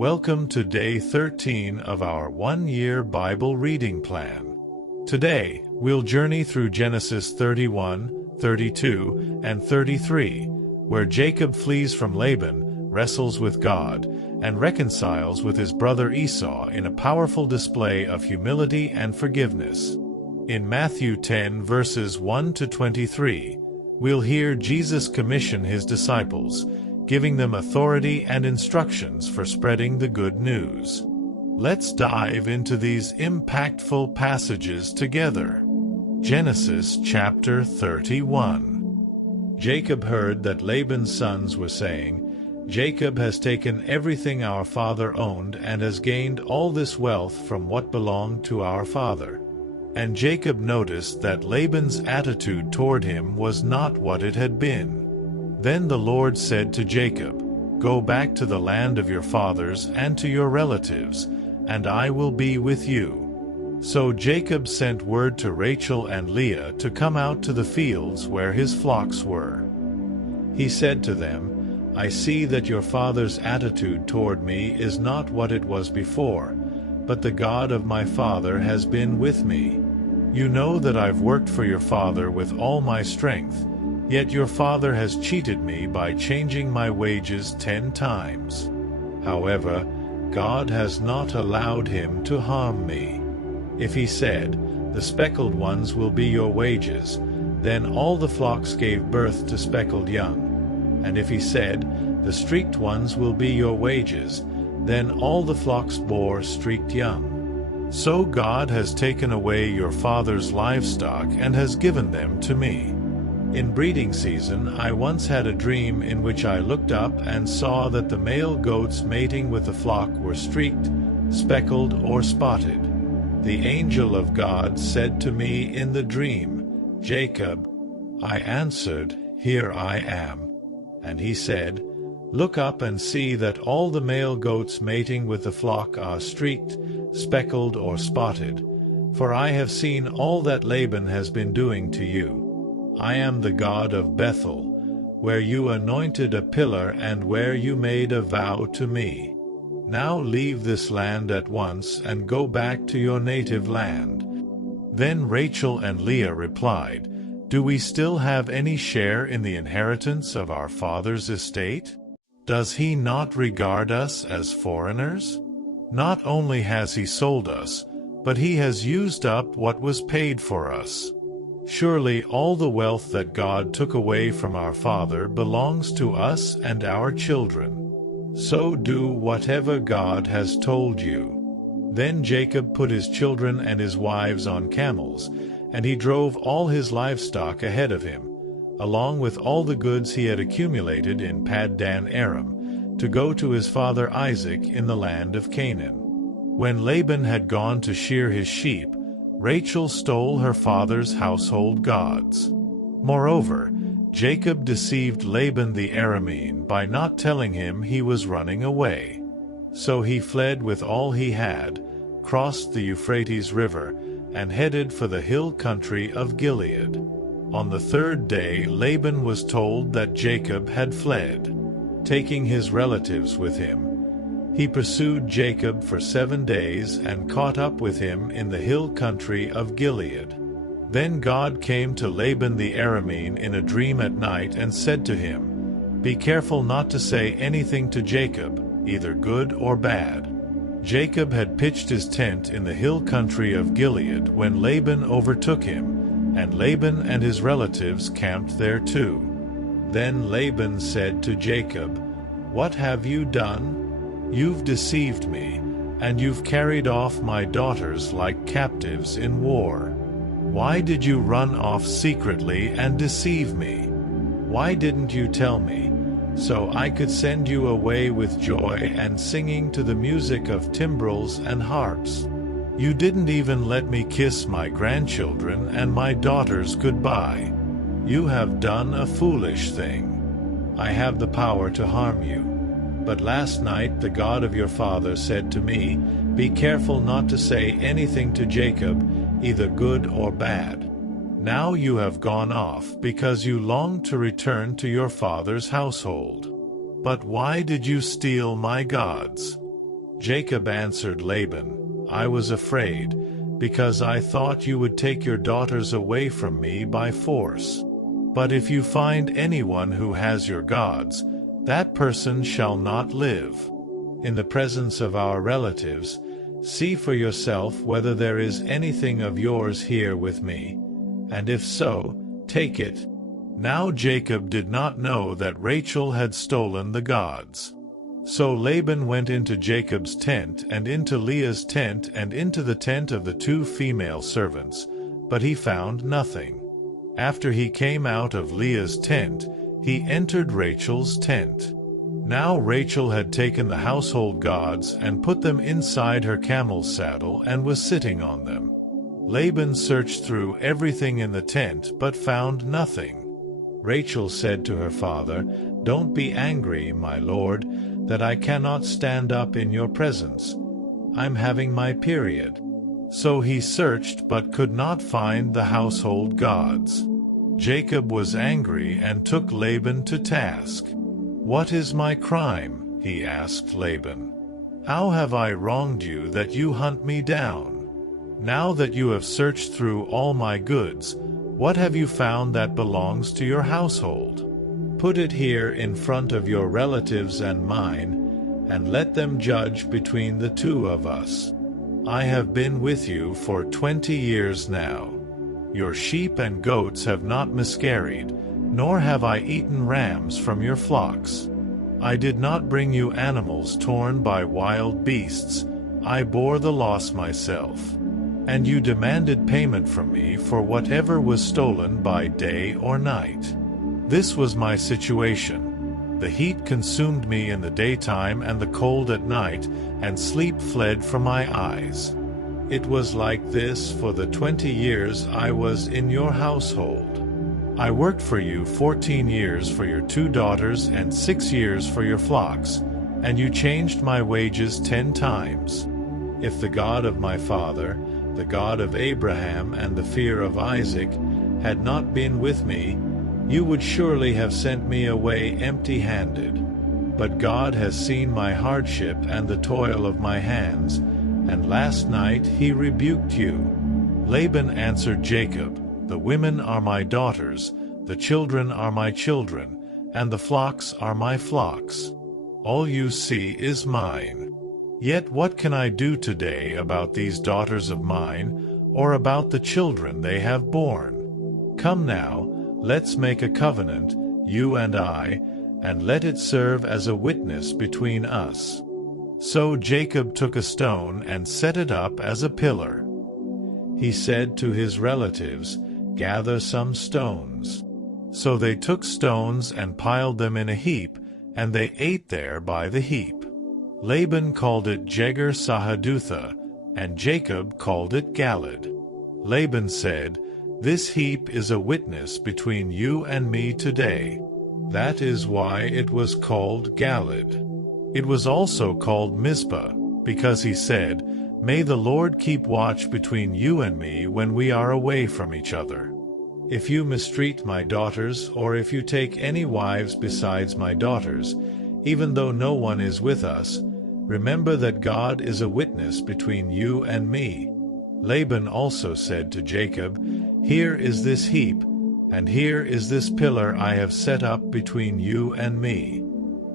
Welcome to day 13 of our one-year Bible reading plan. Today, we'll journey through Genesis 31, 32, and 33, where Jacob flees from Laban, wrestles with God, and reconciles with his brother Esau in a powerful display of humility and forgiveness. In Matthew 10 verses 1 to 23, we'll hear Jesus commission his disciples, giving them authority and instructions for spreading the good news. Let's dive into these impactful passages together. Genesis chapter 31. Jacob heard that Laban's sons were saying, "Jacob has taken everything our father owned and has gained all this wealth from what belonged to our father." And Jacob noticed that Laban's attitude toward him was not what it had been. Then the Lord said to Jacob, "Go back to the land of your fathers and to your relatives, and I will be with you." So Jacob sent word to Rachel and Leah to come out to the fields where his flocks were. He said to them, "I see that your father's attitude toward me is not what it was before, but the God of my father has been with me. You know that I've worked for your father with all my strength, yet your father has cheated me by changing my wages 10 times. However, God has not allowed him to harm me. If he said, 'The speckled ones will be your wages,' then all the flocks gave birth to speckled young. And if he said, 'The streaked ones will be your wages,' then all the flocks bore streaked young. So God has taken away your father's livestock and has given them to me. In breeding season I once had a dream in which I looked up and saw that the male goats mating with the flock were streaked, speckled, or spotted. The angel of God said to me in the dream, 'Jacob.' I answered, 'Here I am.' And he said, 'Look up and see that all the male goats mating with the flock are streaked, speckled, or spotted, for I have seen all that Laban has been doing to you. I am the God of Bethel, where you anointed a pillar and where you made a vow to me. Now leave this land at once and go back to your native land.' Then Rachel and Leah replied, 'Do we still have any share in the inheritance of our father's estate? Does he not regard us as foreigners? Not only has he sold us, but he has used up what was paid for us. Surely all the wealth that God took away from our father belongs to us and our children. So do whatever God has told you.' Then Jacob put his children and his wives on camels, and he drove all his livestock ahead of him, along with all the goods he had accumulated in Paddan Aram, to go to his father Isaac in the land of Canaan. When Laban had gone to shear his sheep, Rachel stole her father's household gods. Moreover, Jacob deceived Laban the Aramean by not telling him he was running away. So he fled with all he had, crossed the Euphrates River, and headed for the hill country of Gilead. On the third day Laban was told that Jacob had fled. Taking his relatives with him, he pursued Jacob for 7 days and caught up with him in the hill country of Gilead. Then God came to Laban the Aramean in a dream at night and said to him, 'Be careful not to say anything to Jacob, either good or bad.' Jacob had pitched his tent in the hill country of Gilead when Laban overtook him, and Laban and his relatives camped there too. Then Laban said to Jacob, 'What have you done? You've deceived me, and you've carried off my daughters like captives in war. Why did you run off secretly and deceive me? Why didn't you tell me, so I could send you away with joy and singing to the music of timbrels and harps? You didn't even let me kiss my grandchildren and my daughters goodbye. You have done a foolish thing. I have the power to harm you. But last night the God of your father said to me, 'Be careful not to say anything to Jacob, either good or bad.' Now you have gone off because you long to return to your father's household. But why did you steal my gods? Jacob answered Laban, I was afraid, because I thought you would take your daughters away from me by force. But if you find anyone who has your gods, that person shall not live. In the presence of our relatives, see for yourself whether there is anything of yours here with me, and if so, take it. Now Jacob did not know that Rachel had stolen the gods. So Laban went into Jacob's tent, and into Leah's tent, and into the tent of the 2 female servants, but he found nothing. After he came out of Leah's tent, he entered Rachel's tent. Now Rachel had taken the household gods and put them inside her camel's saddle and was sitting on them. Laban searched through everything in the tent but found nothing. Rachel said to her father, Don't be angry, my lord, that I cannot stand up in your presence. I'm having my period. So he searched but could not find the household gods. Jacob was angry and took Laban to task. What is my crime? He asked Laban. How have I wronged you that you hunt me down? Now that you have searched through all my goods, what have you found that belongs to your household? Put it here in front of your relatives and mine, and let them judge between the 2 of us. I have been with you for 20 years now. Your sheep and goats have not miscarried, nor have I eaten rams from your flocks. I did not bring you animals torn by wild beasts. I bore the loss myself. And you demanded payment from me for whatever was stolen by day or night. This was my situation. The heat consumed me in the daytime and the cold at night, and sleep fled from my eyes. It was like this for the 20 years I was in your household. I worked for you 14 years for your 2 daughters and 6 years for your flocks, and you changed my wages 10 times. If the God of my father, the God of Abraham and the fear of Isaac, had not been with me, you would surely have sent me away empty-handed. But God has seen my hardship and the toil of my hands, and last night he rebuked you. Laban answered Jacob, The women are my daughters, the children are my children, and the flocks are my flocks. All you see is mine. Yet what can I do today about these daughters of mine, or about the children they have borne? Come now, let's make a covenant, you and I, and let it serve as a witness between us. So Jacob took a stone and set it up as a pillar. He said to his relatives, Gather some stones. So they took stones and piled them in a heap, and they ate there by the heap. Laban called it Jegar-Sahadutha, and Jacob called it Galad. Laban said, This heap is a witness between you and me today. That is why it was called Galad. It was also called Mizpah, because he said, May the Lord keep watch between you and me when we are away from each other. If you mistreat my daughters, or if you take any wives besides my daughters, even though no one is with us, remember that God is a witness between you and me. Laban also said to Jacob, Here is this heap, and here is this pillar I have set up between you and me.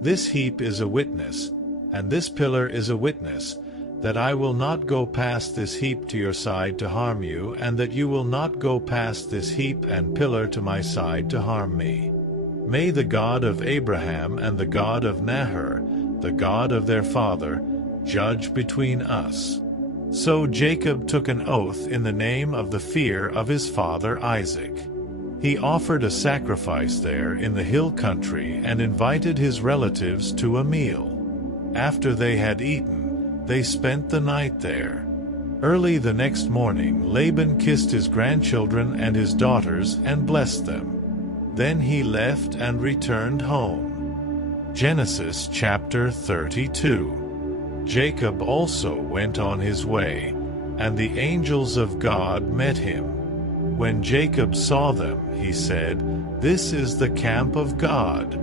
This heap is a witness, and this pillar is a witness, that I will not go past this heap to your side to harm you, and that you will not go past this heap and pillar to my side to harm me. May the God of Abraham and the God of Nahor, the God of their father, judge between us. So Jacob took an oath in the name of the fear of his father Isaac. He offered a sacrifice there in the hill country and invited his relatives to a meal. After they had eaten, they spent the night there. Early the next morning Laban kissed his grandchildren and his daughters and blessed them. Then he left and returned home. Genesis chapter 32. Jacob also went on his way, and the angels of God met him. When Jacob saw them, he said, This is the camp of God.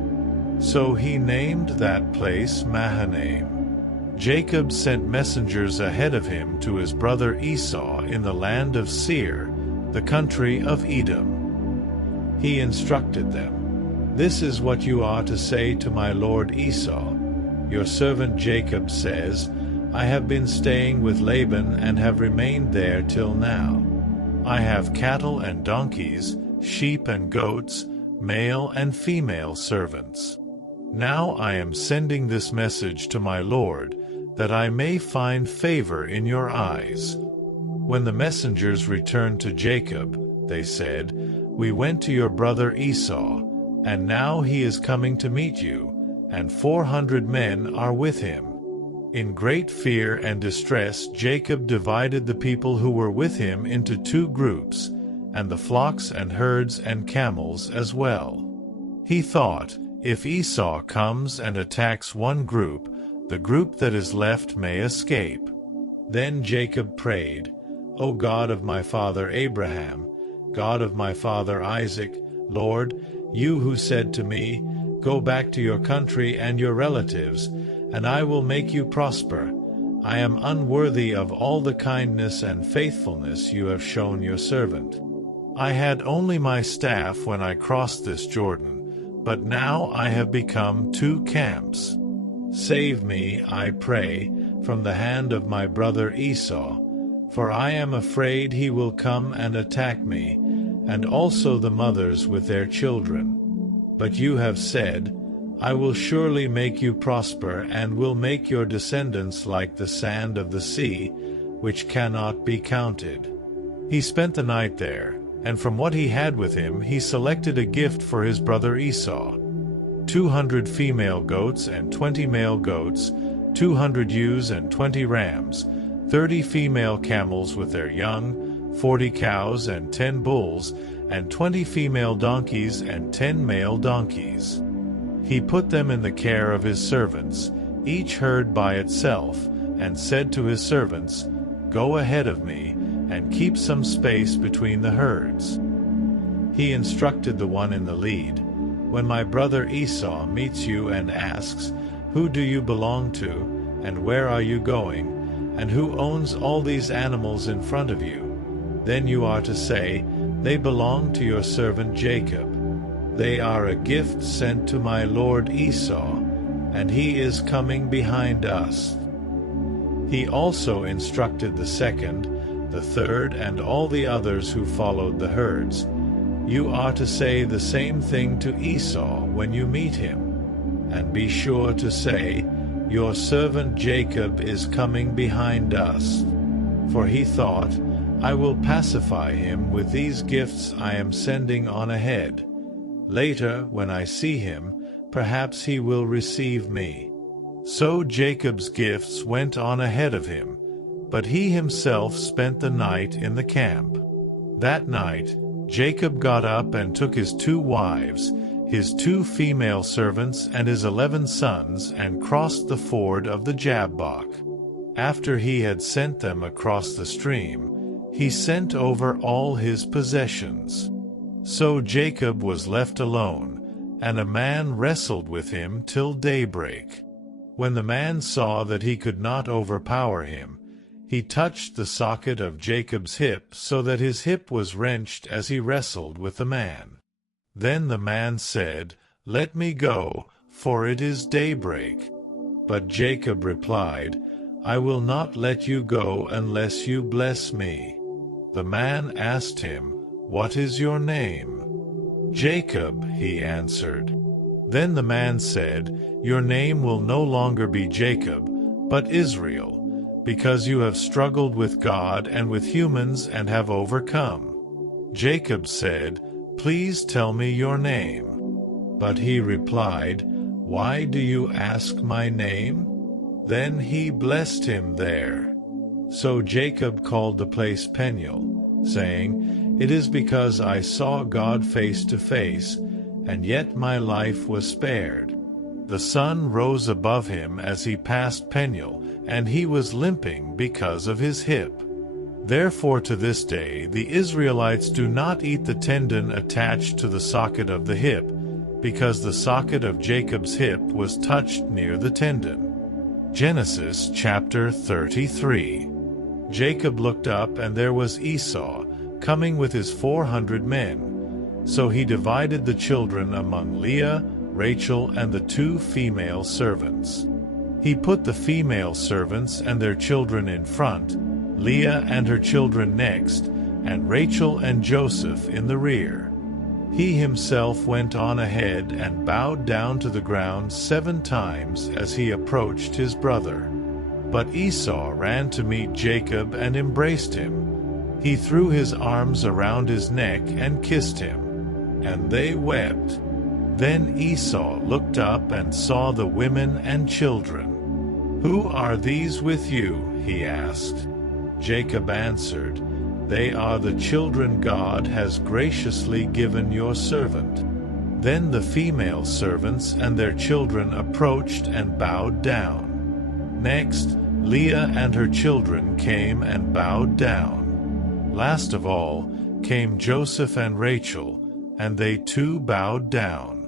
So he named that place Mahanaim. Jacob sent messengers ahead of him to his brother Esau in the land of Seir, the country of Edom. He instructed them, "This is what you are to say to my lord Esau. Your servant Jacob says, I have been staying with Laban and have remained there till now. I have cattle and donkeys, sheep and goats, male and female servants. Now I am sending this message to my lord, that I may find favor in your eyes." When the messengers returned to Jacob, they said, "We went to your brother Esau, and now he is coming to meet you, and 400 men are with him." In great fear and distress Jacob divided the people who were with him into 2 groups, and the flocks and herds and camels as well. He thought, if Esau comes and attacks one group, the group that is left may escape. Then Jacob prayed, "O God of my father Abraham, God of my father Isaac, Lord, you who said to me, 'Go back to your country and your relatives, and I will make you prosper,' I am unworthy of all the kindness and faithfulness you have shown your servant. I had only my staff when I crossed this Jordan, but now I have become 2 camps. Save me, I pray, from the hand of my brother Esau, for I am afraid he will come and attack me, and also the mothers with their children. But you have said, I will surely make you prosper and will make your descendants like the sand of the sea, which cannot be counted." He spent the night there, and from what he had with him he selected a gift for his brother Esau: 200 female goats and 20 male goats, 200 ewes and 20 rams, 30 female camels with their young, 40 cows and 10 bulls, and 20 female donkeys and 10 male donkeys. He put them in the care of his servants, each herd by itself, and said to his servants, "Go ahead of me, and keep some space between the herds." He instructed the one in the lead, "When my brother Esau meets you and asks, 'Who do you belong to, and where are you going, and who owns all these animals in front of you?' then you are to say, 'They belong to your servant Jacob. They are a gift sent to my lord Esau, and he is coming behind us." He also instructed the second, the third, and all the others who followed the herds, "You are to say the same thing to Esau when you meet him, and be sure to say, 'Your servant Jacob is coming behind us.' For he thought, 'I will pacify him with these gifts I am sending on ahead. Later, when I see him, perhaps he will receive me.' So Jacob's gifts went on ahead of him, but he himself spent the night in the camp. That night Jacob got up and took his 2 wives, his 2 female servants, and his 11 sons, and crossed the ford of the Jabbok. After he had sent them across the stream, he sent over all his possessions. So Jacob was left alone, and a man wrestled with him till daybreak. When the man saw that he could not overpower him, he touched the socket of Jacob's hip so that his hip was wrenched as he wrestled with the man. Then the man said, "Let me go, for it is daybreak." But Jacob replied, "I will not let you go unless you bless me." The man asked him, "What is your name?" "Jacob," he answered. Then the man said, "Your name will no longer be Jacob, but Israel, because you have struggled with God and with humans and have overcome." Jacob said, "Please tell me your name." But he replied, "Why do you ask my name?" Then he blessed him there. So Jacob called the place Peniel, saying, "It is because I saw God face to face, and yet my life was spared." The sun rose above him as he passed Peniel, and he was limping because of his hip. Therefore to this day the Israelites do not eat the tendon attached to the socket of the hip, because the socket of Jacob's hip was touched near the tendon. Genesis chapter 33. Jacob looked up, and there was Esau, coming with his 400 men. So he divided the children among Leah, Rachel, and the 2 female servants. He put the female servants and their children in front, Leah and her children next, and Rachel and Joseph in the rear. He himself went on ahead and bowed down to the ground 7 times as he approached his brother. But Esau ran to meet Jacob and embraced him. He threw his arms around his neck and kissed him, and they wept. Then Esau looked up and saw the women and children. "Who are these with you?" he asked. Jacob answered, "They are the children God has graciously given your servant." Then the female servants and their children approached and bowed down. Next, Leah and her children came and bowed down. Last of all came Joseph and Rachel, and they too bowed down.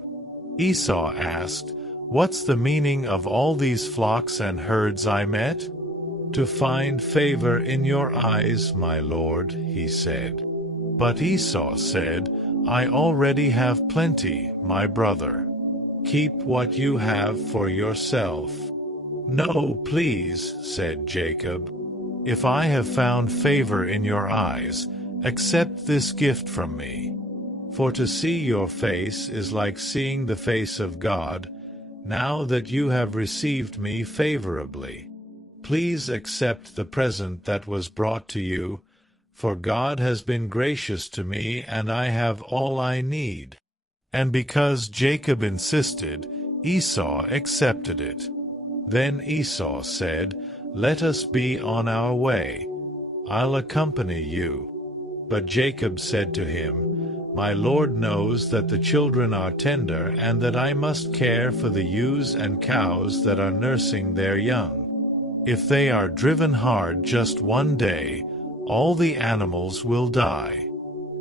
Esau asked, "What's the meaning of all these flocks and herds I met?" "To find favor in your eyes, my lord," he said. But Esau said, "I already have plenty, my brother. Keep what you have for yourself." "No, please," said Jacob. "If I have found favor in your eyes, accept this gift from me. For to see your face is like seeing the face of God, now that you have received me favorably. Please accept the present that was brought to you, for God has been gracious to me, and I have all I need." And because Jacob insisted, Esau accepted it. Then Esau said, "Let us be on our way. I'll accompany you." But Jacob said to him, "My Lord knows that the children are tender, and that I must care for the ewes and cows that are nursing their young. If they are driven hard just one day, all the animals will die.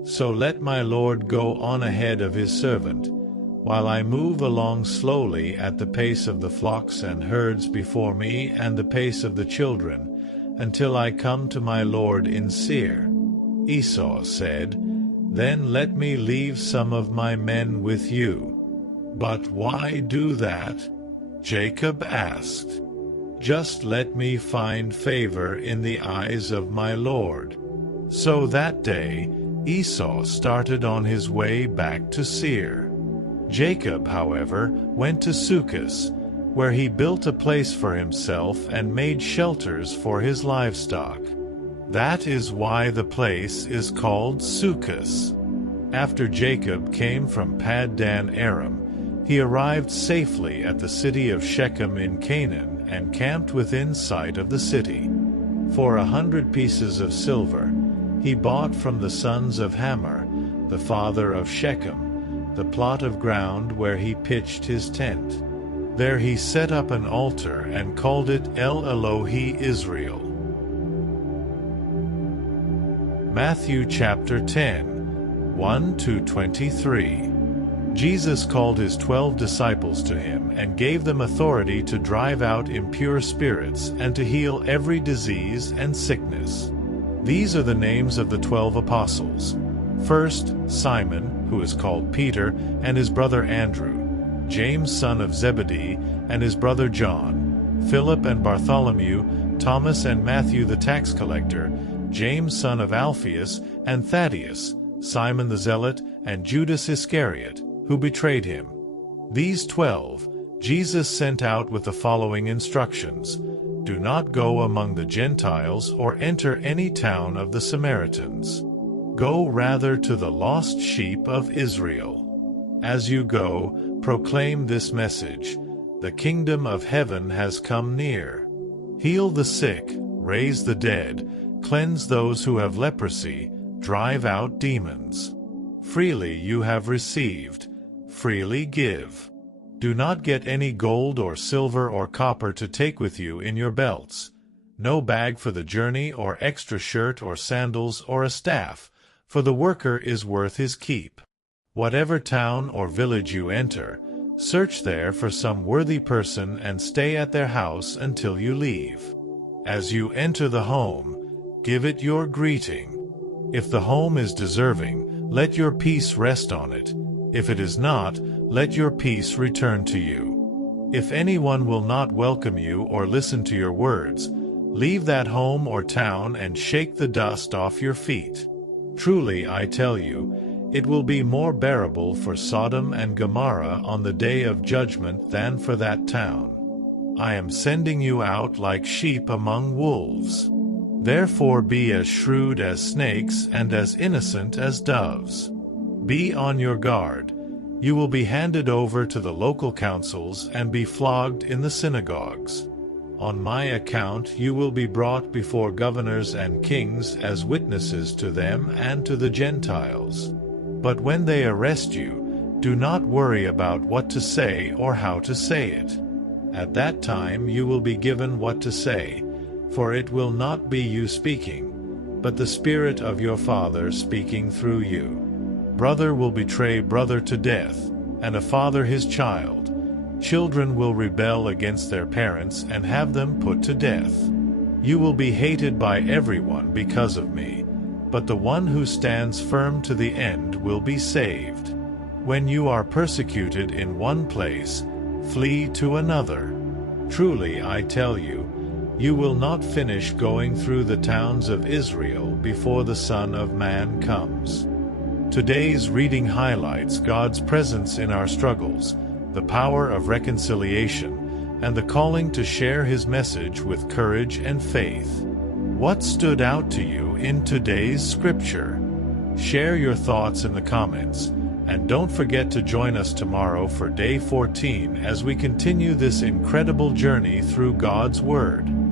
So let my Lord go on ahead of his servant, while I move along slowly at the pace of the flocks and herds before me and the pace of the children, until I come to my Lord in Seir." Esau said, "Then let me leave some of my men with you." "But why do that?" Jacob asked. "Just let me find favor in the eyes of my Lord." So that day Esau started on his way back to Seir. Jacob, however, went to Succoth, where he built a place for himself and made shelters for his livestock. That is why the place is called Succoth. After Jacob came from Paddan Aram, he arrived safely at the city of Shechem in Canaan and camped within sight of the city. For 100 pieces of silver he bought from the sons of Hamor, the father of Shechem, the plot of ground where he pitched his tent. There he set up an altar and called it El Elohe Israel. Matthew chapter 10, 1-23. Jesus called his 12 disciples to him and gave them authority to drive out impure spirits and to heal every disease and sickness. These are the names of the 12 apostles. First, Simon, who is called Peter, and his brother Andrew, James son of Zebedee, and his brother John, Philip and Bartholomew, Thomas and Matthew the tax collector, James son of Alphaeus, and Thaddeus, Simon the Zealot, and Judas Iscariot, who betrayed him. These 12 Jesus sent out with the following instructions: "Do not go among the Gentiles or enter any town of the Samaritans. Go rather to the lost sheep of Israel. As you go, proclaim this message: the kingdom of heaven has come near. Heal the sick, raise the dead, cleanse those who have leprosy, drive out demons. Freely you have received, freely give. Do not get any gold or silver or copper to take with you in your belts, no bag for the journey or extra shirt or sandals or a staff, for the worker is worth his keep. Whatever town or village you enter, Search there for some worthy person and stay at their house until you leave. As you enter the home, give it your greeting. If the home is deserving, let your peace rest on it. If it is not, let your peace return to you. If anyone will not welcome you or listen to your words, leave that home or town and shake the dust off your feet. Truly, I tell you, it will be more bearable for Sodom and Gomorrah on the day of judgment than for that town. I am sending you out like sheep among wolves. Therefore be as shrewd as snakes and as innocent as doves. Be on your guard. You will be handed over to the local councils and be flogged in the synagogues. On my account you will be brought before governors and kings as witnesses to them and to the Gentiles. But when they arrest you, do not worry about what to say or how to say it. At that time you will be given what to say, for it will not be you speaking, but the Spirit of your Father speaking through you. Brother will betray brother to death, and a father his child. Children will rebel against their parents and have them put to death. You will be hated by everyone because of me, but the one who stands firm to the end will be saved. When you are persecuted in one place, flee to another. Truly, I tell you, you will not finish going through the towns of Israel before the Son of Man comes. Today's reading highlights God's presence in our struggles, the power of reconciliation, and the calling to share His message with courage and faith. What stood out to you in today's scripture? Share your thoughts in the comments, and don't forget to join us tomorrow for Day 14 as we continue this incredible journey through God's Word.